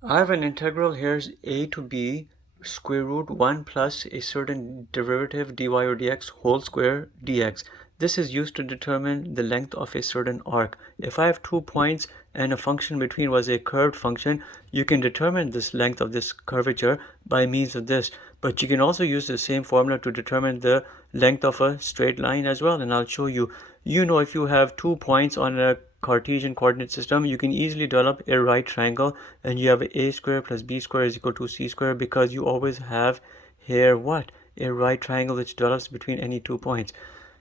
I have an integral. Here's a to b square root 1 plus a certain derivative dy or dx whole square dx. This is used to determine the length of a certain arc. If I have 2 points and a function between was a curved function, you can determine this length of this curvature by means of this. But you can also use the same formula to determine the length of a straight line as well, and I'll show you. You know, if you have 2 points on a Cartesian coordinate system, you can easily develop a right triangle, and you have a square plus b square is equal to c square, because you always have here what? A right triangle which develops between any 2 points.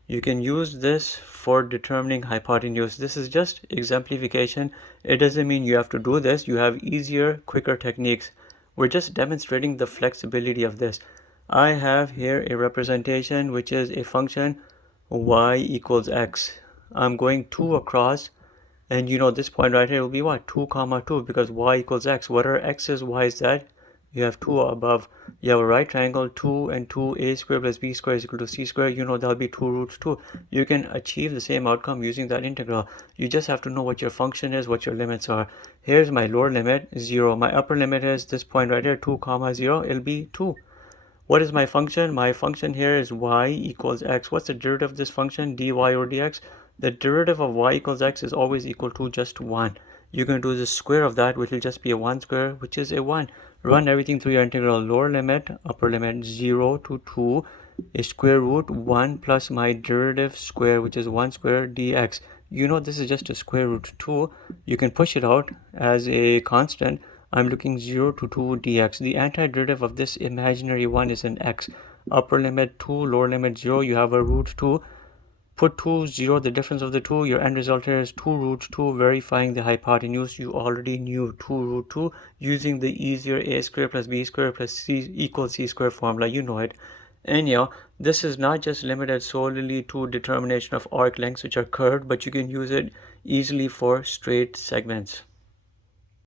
You can use this for determining hypotenuse. This is just exemplification. It doesn't mean you have to do this. You have easier, quicker techniques. We're just demonstrating the flexibility of this. I have here a representation which is a function y equals x. I'm going 2 across, and you know this point right here will be what? 2 comma 2, because y equals x. What are x's, y is that? You have 2 above. You have a right triangle, 2 and 2, a square plus b square is equal to c square. You know that'll be 2 roots 2. You can achieve the same outcome using that integral. You just have to know what your function is, what your limits are. Here's my lower limit, 0. My upper limit is this point right here, 2 comma 0. It'll be 2. What is my function? My function here is y equals x. What's the derivative of this function, dy or dx? The derivative of y equals x is always equal to just 1. You're going to do the square of that, which will just be a 1 square, which is a 1. Run everything through your integral. Lower limit, upper limit, 0 to 2, a square root 1 plus my derivative square, which is 1 square dx. You know this is just a square root 2. You can push it out as a constant. I'm looking 0 to 2 dx. The antiderivative of this imaginary 1 is an x. Upper limit 2, lower limit 0, you have a root 2. Put 2, 0, the difference of the 2. Your end result here is 2 root 2, verifying the hypotenuse. You already knew 2 root 2 using the easier a square plus b square plus c equals c square formula. You know it. Anyhow, this is not just limited solely to determination of arc lengths which are curved, but you can use it easily for straight segments.